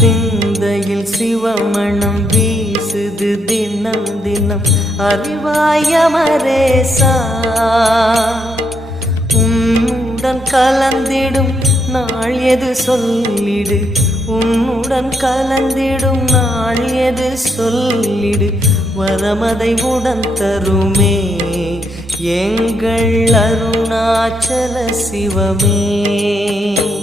சிந்தையில் சிவமணம் வீசுது தினம் தினம் அறிவாயமரேசா உன்னுடன் கலந்திடும் நாள் எது சொல்லிடு உன்னுடன் கலந்திடும் நாள் எது சொல்லிடு வரமதை உடன் தருமே எங்கள் அருணாச்சல சிவமே.